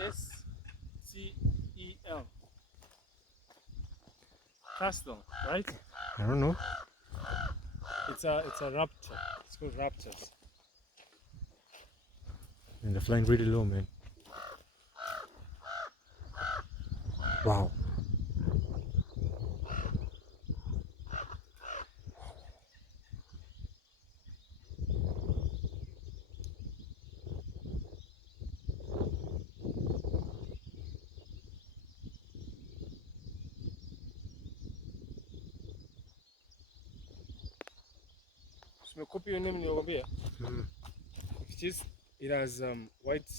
Castel. Castle, right? I don't know. It's a raptor. It's called raptors. And they're flying really low, man. Wow. So copy your name in your Mm. It has white